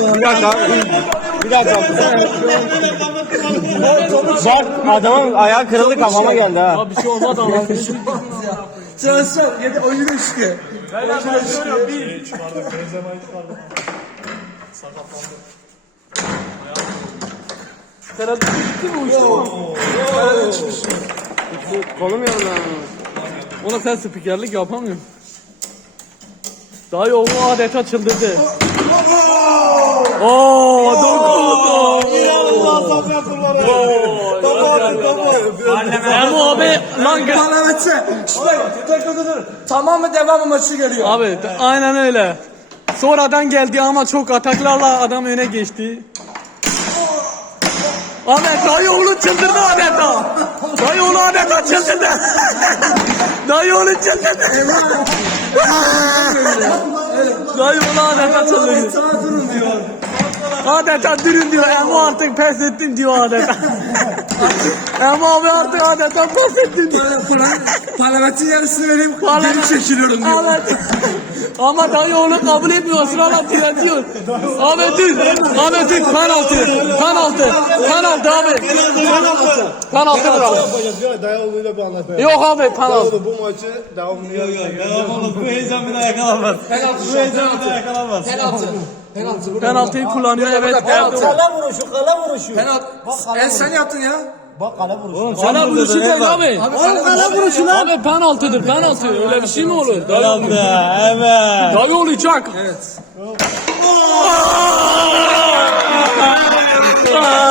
Bir dakika. Bir dakika. Bak adamın ayağı kırıldı kafama geldi ha. Ya bir şey olmadı ama. Transfer yedi oyun üstü. Ben de söylüyorum bir. Benzema çıkardı. Sakatlandı. Herhalde gitti mi uçtu mu? Kolum yanına. Ona sen spikerlik yapamıyorsun. Daha yolu adet açıldı. Oh, oh, oh. Ooo dokundu. Tamam abi lan gel. Tamam mı devamı maçı geliyor. Abi aynen öyle. Sonradan geldi ama çok ataklarla adam öne geçti. Oh, Ahmet dayı oğlu oh, oh, çıldırdı oh, Ahmet ha. Dayı oğlu Ahmet ha çıldırdı. dayı oğlu çıldırdı. Hayrola adeta çalıyor. Adeta durun diyor. Adeta durun diyor. diyor, diyor. Ama artık pes ettim diyor adeta. Ama abi artık adeta pes ettim diyor. Parlamentin yarısını vereyim. Parlamet. Geri çekiliyorum diyor. Evet. Ama dayı oğlu kabul etmiyor. Sıra lan diyor. Ahmet'in. Ahmet'in. Kan altı. Kan altı altı. Kan penaltı. abi. Kan altı. Ya? Yok abi kan ya, Bu maçı devamlı. Yok yok. Devam olur. Bu heyecan bir daha yakalanmaz. Bu heyecan bir daha yakalanmaz. Penaltı. altı. Penaltıyı kullanıyor evet. Penaltı. Kale vuruşu, kale vuruşu. Penalt. kale vuruşu. En sen yaptın ya. Bak kale vuruşu. Oğlum kale vuruşu değil abi. Oğlum kale vuruşu lan. Abi penaltıdır, penaltı. Öyle bir şey mi olur? Dayı oğlu. Evet. Dayı oğlu çak. Evet. Bye.